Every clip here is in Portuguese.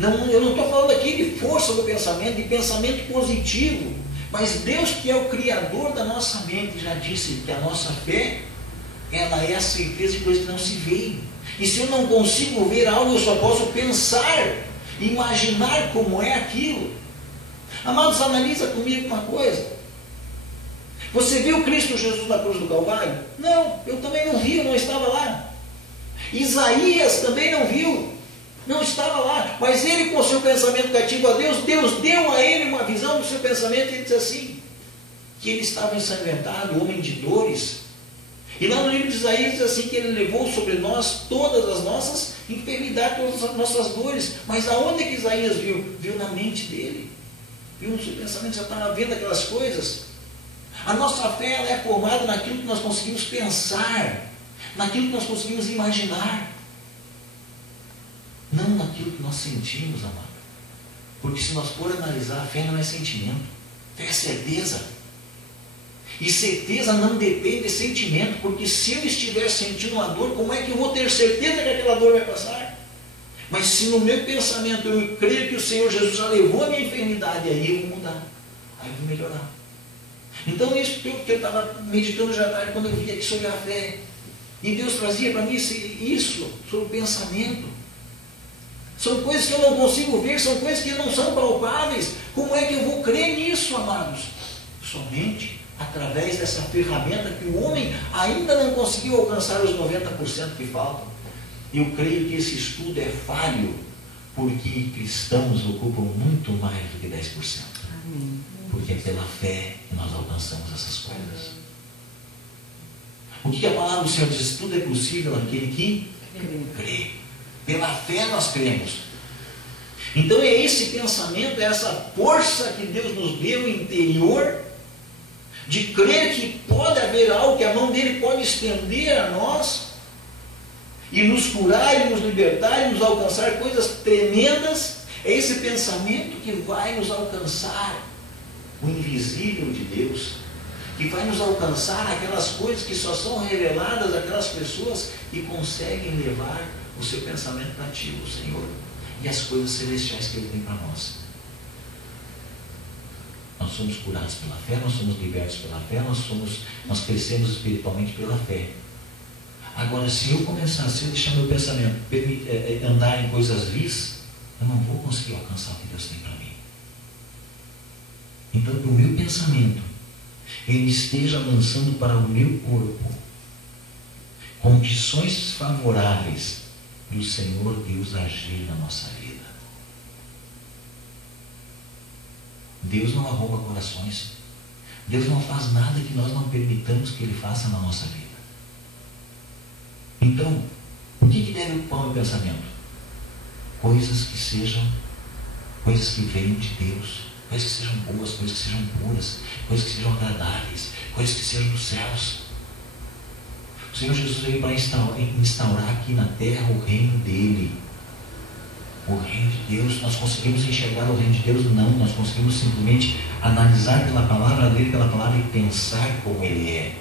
Não, eu não estou falando aqui de força do pensamento, de pensamento positivo. Mas Deus, que é o Criador da nossa mente, já disse que a nossa fé, ela é a certeza de coisas que não se veem. E se eu não consigo ver algo, eu só posso pensar, imaginar como é aquilo. Amados, analisa comigo uma coisa. Você viu Cristo Jesus na cruz do Calvário? Não, eu também não vi, eu não estava lá. Isaías também não viu, não estava lá. Mas ele, com o seu pensamento cativo a Deus, Deus deu a ele uma visão do seu pensamento e ele diz assim, que ele estava ensanguentado, homem de dores. E lá no livro de Isaías diz assim, que ele levou sobre nós todas as nossas enfermidades, todas as nossas dores. Mas aonde que Isaías viu? Viu na mente dele. Viu no seu pensamento, já estava vendo aquelas coisas. A nossa fé, ela é formada naquilo que nós conseguimos pensar, naquilo que nós conseguimos imaginar, não naquilo que nós sentimos, amado. Porque se nós for analisar, a fé não é sentimento, fé é certeza. E certeza não depende de sentimento, porque se eu estiver sentindo uma dor, como é que eu vou ter certeza que aquela dor vai passar? Mas se no meu pensamento eu creio que o Senhor Jesus já levou a minha enfermidade, aí eu vou mudar, aí eu vou melhorar. Então isso que eu estava meditando já tarde, quando eu vi aqui sobre a fé. E Deus trazia para mim isso, sobre o pensamento. São coisas que eu não consigo ver, são coisas que não são palpáveis. Como é que eu vou crer nisso, amados? Somente através dessa ferramenta que o homem ainda não conseguiu alcançar os 90% que faltam. Eu creio que esse estudo é falho, porque cristãos ocupam muito mais do que 10%. Amém. Porque é pela fé que nós alcançamos essas coisas. O que a palavra do Senhor diz? Tudo é possível naquele que crê. Pela fé nós cremos. Então é esse pensamento, é essa força que Deus nos deu interior, de crer que pode haver algo, que a mão dele pode estender a nós, e nos curar, e nos libertar, e nos alcançar coisas tremendas. É esse pensamento que vai nos alcançar o invisível de Deus, que vai nos alcançar aquelas coisas que só são reveladas àquelas pessoas que conseguem levar o seu pensamento cativo ao Senhor e as coisas celestiais que Ele tem para nós. Nós somos curados pela fé, nós somos libertos pela fé, nós crescemos espiritualmente pela fé. Agora, se eu deixar meu pensamento andar em coisas vis, eu não vou conseguir alcançar o que Deus tem para mim. Então, que o meu pensamento ele esteja lançando para o meu corpo condições favoráveis do Senhor Deus agir na nossa vida. Deus não arrouba corações. Deus não faz nada que nós não permitamos que Ele faça na nossa vida. Então, o que deve ocupar o meu pensamento? Coisas que venham de Deus. Coisas que sejam boas, coisas que sejam puras, coisas que sejam agradáveis, coisas que sejam dos céus. O Senhor Jesus veio para instaurar aqui na terra o reino dele. O reino de Deus. Nós conseguimos enxergar o reino de Deus? Não. Nós conseguimos simplesmente analisar pela palavra dele, pela palavra e pensar como ele é.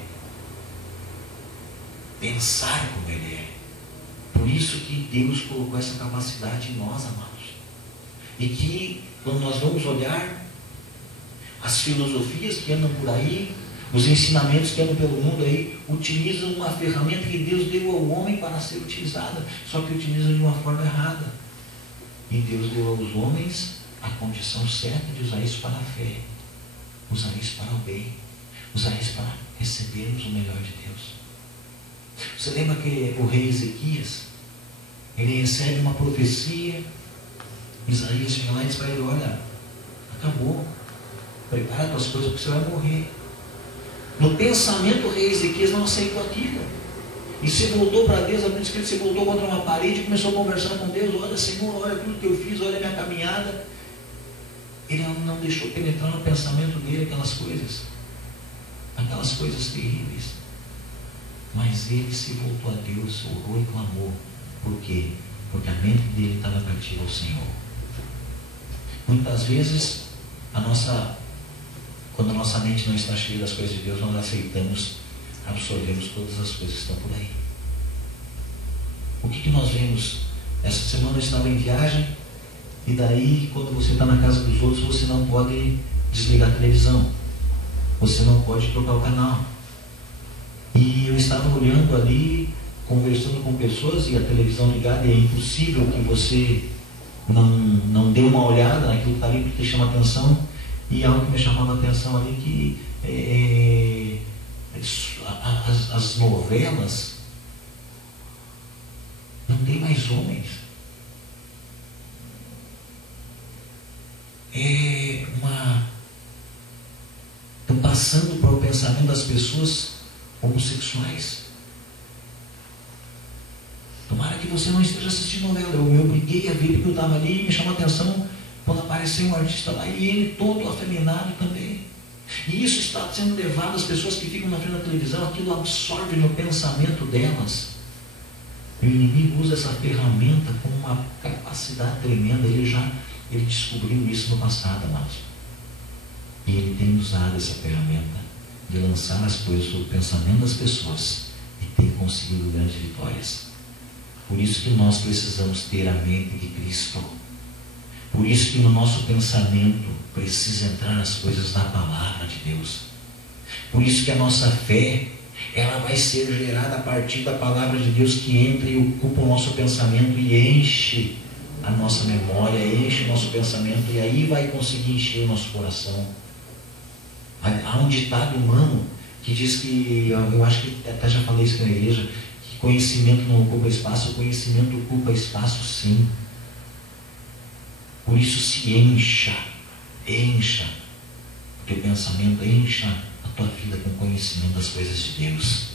Pensar como ele é. Por isso que Deus colocou essa capacidade em nós, amados. E que, quando nós vamos olhar as filosofias que andam por aí, os ensinamentos que andam pelo mundo aí, utilizam uma ferramenta que Deus deu ao homem para ser utilizada, só que utilizam de uma forma errada. E Deus deu aos homens a condição certa de usar isso para a fé, usar isso para o bem, usar isso para recebermos o melhor de Deus. Você lembra que o rei Ezequias, ele recebe uma profecia, Isaías chega lá e diz para ele: olha, acabou, prepara as tuas coisas porque você vai morrer. No pensamento, o rei Ezequias não aceitou aquilo. E se voltou para Deus, a Bíblia diz que ele se voltou contra uma parede e começou a conversar com Deus: olha, Senhor, olha tudo que eu fiz, olha a minha caminhada. Ele não deixou penetrar no pensamento dele aquelas coisas terríveis. Mas ele se voltou a Deus, orou e clamou. Por quê? Porque a mente dele estava cativa ao Senhor. Muitas vezes, quando a nossa mente não está cheia das coisas de Deus, nós aceitamos, absorvemos todas as coisas que estão por aí. O que nós vemos? Essa semana eu estava em viagem E daí, quando você está na casa dos outros, você não pode desligar a televisão. Você não pode trocar o canal. E eu estava olhando ali, conversando com pessoas e a televisão ligada, e é impossível que você não dê uma olhada naquilo que está ali, porque chama atenção. E algo que me chamava a atenção ali, que as novelas não tem mais homens. Estão passando para o pensamento das pessoas homossexuais. Tomara que você não esteja assistindo novela. Eu obriguei a ver porque eu estava ali e me chamou a atenção quando apareceu um artista lá e ele todo afeminado também. E isso está sendo levado às pessoas que ficam na frente da televisão, aquilo absorve no pensamento delas. E o inimigo usa essa ferramenta com uma capacidade tremenda. Ele descobriu isso no passado, amados. E ele tem usado essa ferramenta de lançar as coisas sobre o pensamento das pessoas e tem conseguido grandes vitórias. Por isso que nós precisamos ter a mente de Cristo. Por isso que no nosso pensamento precisa entrar nas coisas da palavra de Deus. Por isso que a nossa fé, ela vai ser gerada a partir da palavra de Deus que entra e ocupa o nosso pensamento e enche a nossa memória, enche o nosso pensamento, e aí vai conseguir encher o nosso coração. Há um ditado humano que diz que, eu acho que até já falei isso na igreja, que conhecimento não ocupa espaço, o conhecimento ocupa espaço sim. Por isso se encha o teu pensamento, encha a tua vida com conhecimento das coisas de Deus.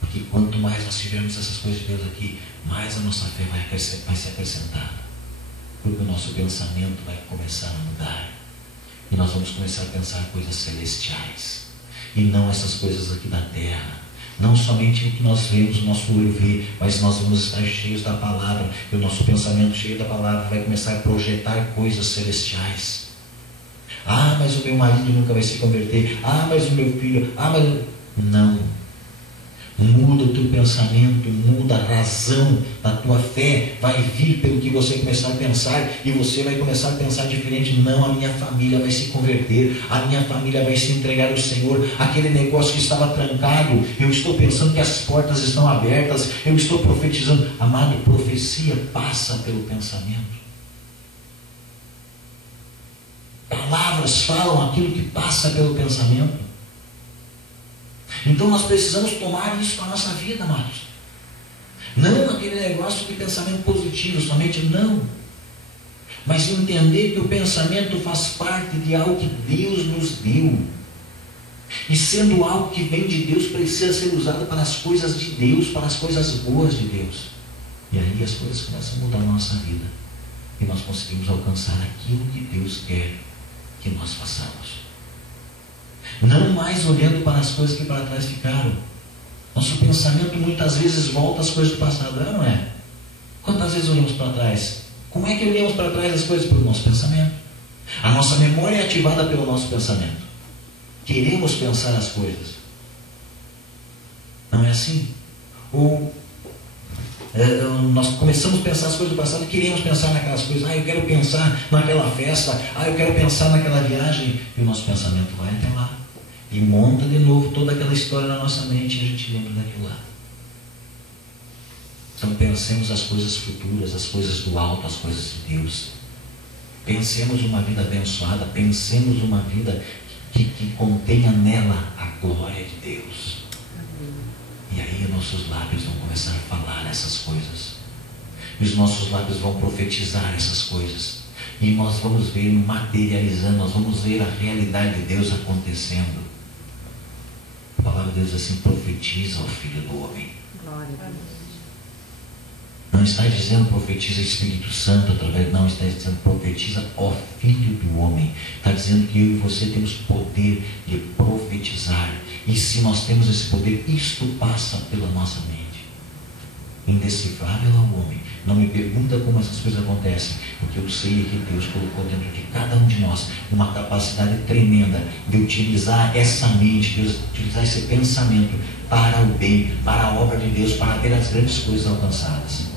Porque quanto mais nós tivermos essas coisas de Deus aqui, mais a nossa fé vai ser acrescentada. Porque o nosso pensamento vai começar a mudar. E nós vamos começar a pensar coisas celestiais. E não essas coisas aqui da terra. Não somente o que nós vemos, o nosso olho vê, mas nós vamos estar cheios da palavra. E o nosso pensamento cheio da palavra vai começar a projetar coisas celestiais. Ah, mas o meu marido nunca vai se converter. Ah, mas o meu filho. Ah, mas... Não. Muda o teu pensamento, muda a razão da tua fé, vai vir pelo que você começar a pensar, e você vai começar a pensar diferente. Não, a minha família vai se converter, a minha família vai se entregar ao Senhor, aquele negócio que estava trancado, eu estou pensando que as portas estão abertas, eu estou profetizando. Amado, profecia passa pelo pensamento. Palavras falam aquilo que passa pelo pensamento. Então nós precisamos tomar isso para a nossa vida, amados. Não aquele negócio de pensamento positivo, somente não. Mas entender que o pensamento faz parte de algo que Deus nos deu. E sendo algo que vem de Deus, precisa ser usado para as coisas de Deus, para as coisas boas de Deus. E aí as coisas começam a mudar na nossa vida. E nós conseguimos alcançar aquilo que Deus quer que nós façamos. Não mais olhando para as coisas que para trás ficaram. Nosso pensamento muitas vezes volta às coisas do passado, não é? Quantas vezes olhamos para trás? Como é que olhamos para trás as coisas? Pelo nosso pensamento. A nossa memória é ativada pelo nosso pensamento. Queremos pensar as coisas. Não é assim? Ou nós começamos a pensar as coisas do passado e queremos pensar naquelas coisas. Eu quero pensar naquela festa. Eu quero pensar naquela viagem. E o nosso pensamento vai até lá. E monta de novo toda aquela história na nossa mente e a gente lembra daquilo lá. Então pensemos as coisas futuras, as coisas do alto, as coisas de Deus. Pensemos uma vida abençoada, pensemos uma vida que contenha nela a glória de Deus. E aí nossos lábios vão começar a falar essas coisas. E os nossos lábios vão profetizar essas coisas. E nós vamos ver materializando, nós vamos ver a realidade de Deus acontecendo. A palavra de Deus assim: profetiza ao Filho do Homem. Glória a Deus. Não está dizendo profetiza Espírito Santo através, não, está dizendo profetiza ao Filho do Homem. Está dizendo que eu e você temos poder de profetizar. E se nós temos esse poder, isto passa pela nossa mente. Indecifrável ao homem. Não me pergunta como essas coisas acontecem, porque eu sei que Deus colocou dentro de cada um de nós uma capacidade tremenda de utilizar essa mente, de utilizar esse pensamento para o bem, para a obra de Deus, para ter as grandes coisas alcançadas.